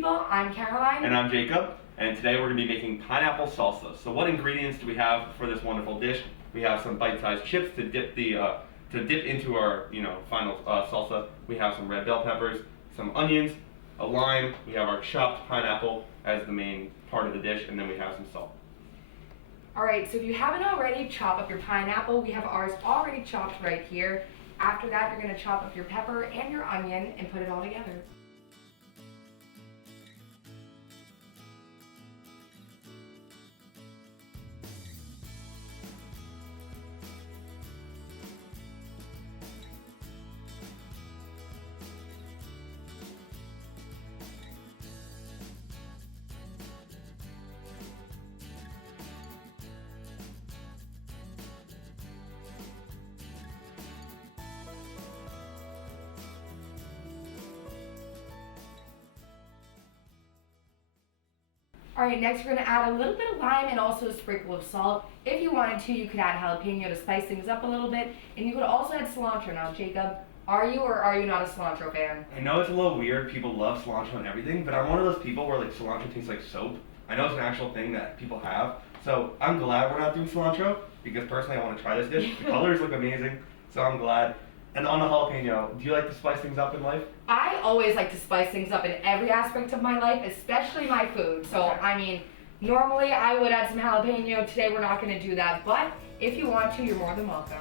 people, I'm Caroline. And I'm Jacob, and today we're going to be making pineapple salsa. So what ingredients do we have for this wonderful dish? We have some bite-sized chips to dip into our final salsa. We have some red bell peppers, some onions, a lime. We have our chopped pineapple as the main part of the dish, and then we have some salt. Alright, so if you haven't already, chop up your pineapple. We have ours already chopped right here. After that, you're going to chop up your pepper and your onion and put it all together. Alright, next we're going to add a little bit of lime and also a sprinkle of salt. If you wanted to, you could add jalapeno to spice things up a little bit. And you could also add cilantro. Now, Jacob, are you or are you not a cilantro fan? I know it's a little weird, people love cilantro and everything, but I'm one of those people where like cilantro tastes like soap. I know it's an actual thing that people have, so I'm glad we're not doing cilantro, because personally I want to try this dish. The colors look amazing, so I'm glad. And on the jalapeno, do you like to spice things up in life? I always like to spice things up in every aspect of my life, especially my food. So, Okay. I mean, normally I would add some jalapeno. Today we're not going to do that, but if you want to, you're more than welcome.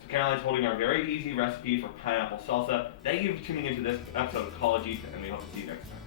So Caroline's holding our very easy recipe for pineapple salsa. Thank you for tuning into this episode of College Eat, and we hope to see you next time.